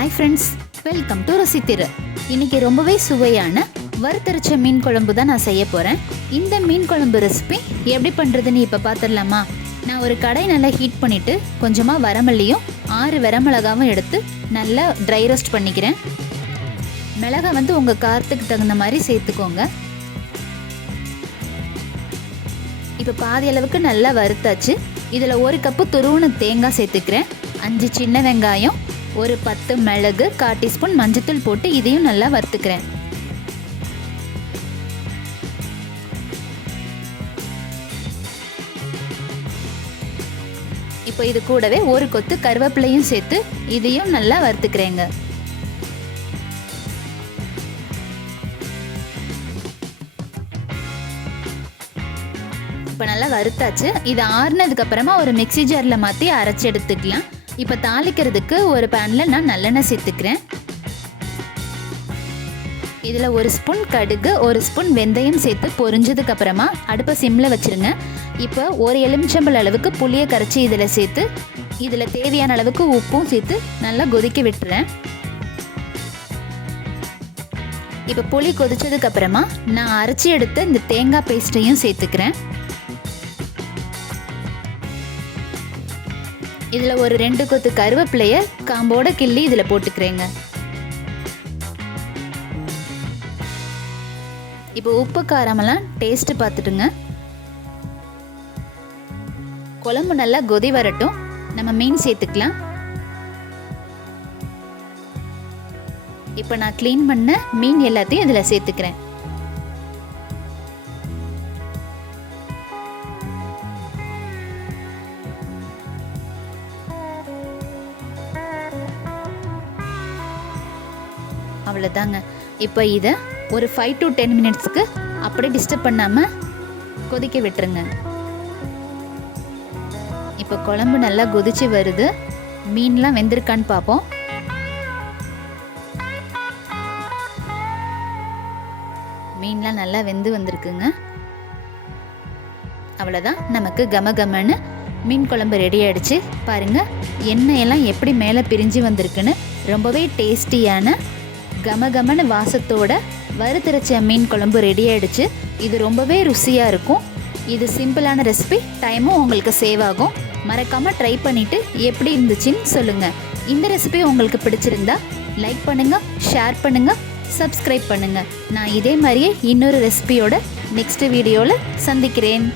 Hi friends, welcome to ருசித்திரு. இன்றைக்கி ரொம்பவே சுவையான வறுத்தரைச்ச மீன் குழம்பு தான் நான் செய்ய போகிறேன். இந்த மீன் குழம்பு ரெசிபி எப்படி பண்ணுறதுன்னு இப்போ பார்த்துடலாமா? நான் ஒரு கடை நல்லா ஹீட் பண்ணிவிட்டு கொஞ்சமாக வரமல்லியும் 6 வரமிளகாவும் எடுத்து நல்லா ட்ரை ரோஸ்ட் பண்ணிக்கிறேன். மிளகாய் உங்கள் காரத்துக்கு தகுந்த மாதிரி சேர்த்துக்கோங்க. இப்போ பாதி அளவுக்கு நல்லா வறுத்தாச்சு. இதில் 1 கப்பு துருவன தேங்காய் சேர்த்துக்கிறேன். 5 சின்ன வெங்காயம், ஒரு 10 மிளகு, 1/4 டீஸ்பூன் மஞ்சத்தூள் போட்டு இதையும் நல்லா வறுத்துக்கிறேன். இப்போ இது கூடவே 1 கொத்து கருவேப்பிலையும் சேர்த்து இதையும் நல்லா வறுத்துக்கிறேங்க. இப்போ நல்லா வறுத்தாச்சு. இது ஆறுனதுக்கு அப்புறமா ஒரு மிக்ஸி ஜாரில் மாற்றி அரைச்சி எடுத்துக்கலாம். இப்போ தாளிக்கிறதுக்கு ஒரு பேனில் நான் நல்லெண்ணெய் சேர்த்துக்கிறேன். இதில் 1 ஸ்பூன் கடுகு, 1 ஸ்பூன் வெந்தயம் சேர்த்து பொரிஞ்சதுக்கு அப்புறமா அடுப்பை சிம்மில் வச்சுருங்க. இப்போ 1 எலுமிச்சம்பழ அளவுக்கு புளியை கரைச்சி இதில் சேர்த்து இதில் தேவையான அளவுக்கு உப்பும் சேர்த்து நல்லா கொதிக்க விட்டுறேன். இப்போ புளி கொதிச்சதுக்கு அப்புறமா நான் அரைச்சி எடுத்த இந்த தேங்காய் பேஸ்ட்டையும் சேர்த்துக்கிறேன். இதில் ஒரு 2 கொத்து கருவேப்பிலையை காம்போட கிள்ளி இதில் போட்டுக்கிறேங்க. இப்போ உப்பு காரமெல்லாம் டேஸ்ட்டு பார்த்துட்டுங்க. குழம்பு நல்லா கொதி வரட்டும், நம்ம மீன் சேர்த்துக்கலாம். இப்போ நான் க்ளீன் பண்ண மீன் எல்லாத்தையும் இதில் சேர்த்துக்கிறேன். அவ்வளோதாங்க. இப்போ இதை ஒரு 5 to 10 மினிட்ஸ்க்கு அப்படியே டிஸ்டர்ப் பண்ணாமல் கொதிக்க விட்டுருங்க. இப்போ குழம்பு நல்லா கொதிச்சு வருது. மீன்லாம் வெந்திருக்கான்னு பார்ப்போம். மீன்லாம் நல்லா வெந்து வந்திருக்குங்க. அவ்வளோதான், நமக்கு கமகமன்னு மீன் குழம்பு ரெடி ஆகிடுச்சு. பாருங்கள், எண்ணெயெல்லாம் எப்படி மேலே பிரிஞ்சு வந்திருக்குன்னு. ரொம்பவே டேஸ்டியான கமகமன்னு வாசத்தோட வறுத்தரைச்ச மீன் குழம்பு ரெடி ஆகிடுச்சு. இது ரொம்பவே ருசியாக இருக்கும். இது சிம்பிளான ரெசிபி, டைமும் உங்களுக்கு சேவ் ஆகும். மறக்காமல் ட்ரை பண்ணிவிட்டு எப்படி இருந்துச்சுன்னு சொல்லுங்கள். இந்த ரெசிபி உங்களுக்கு பிடிச்சிருந்தா லைக் பண்ணுங்கள், ஷேர் பண்ணுங்கள், சப்ஸ்கிரைப் பண்ணுங்கள். நான் இதே மாதிரியே இன்னொரு ரெசிபியோட நெக்ஸ்ட் வீடியோவில் சந்திக்கிறேன்.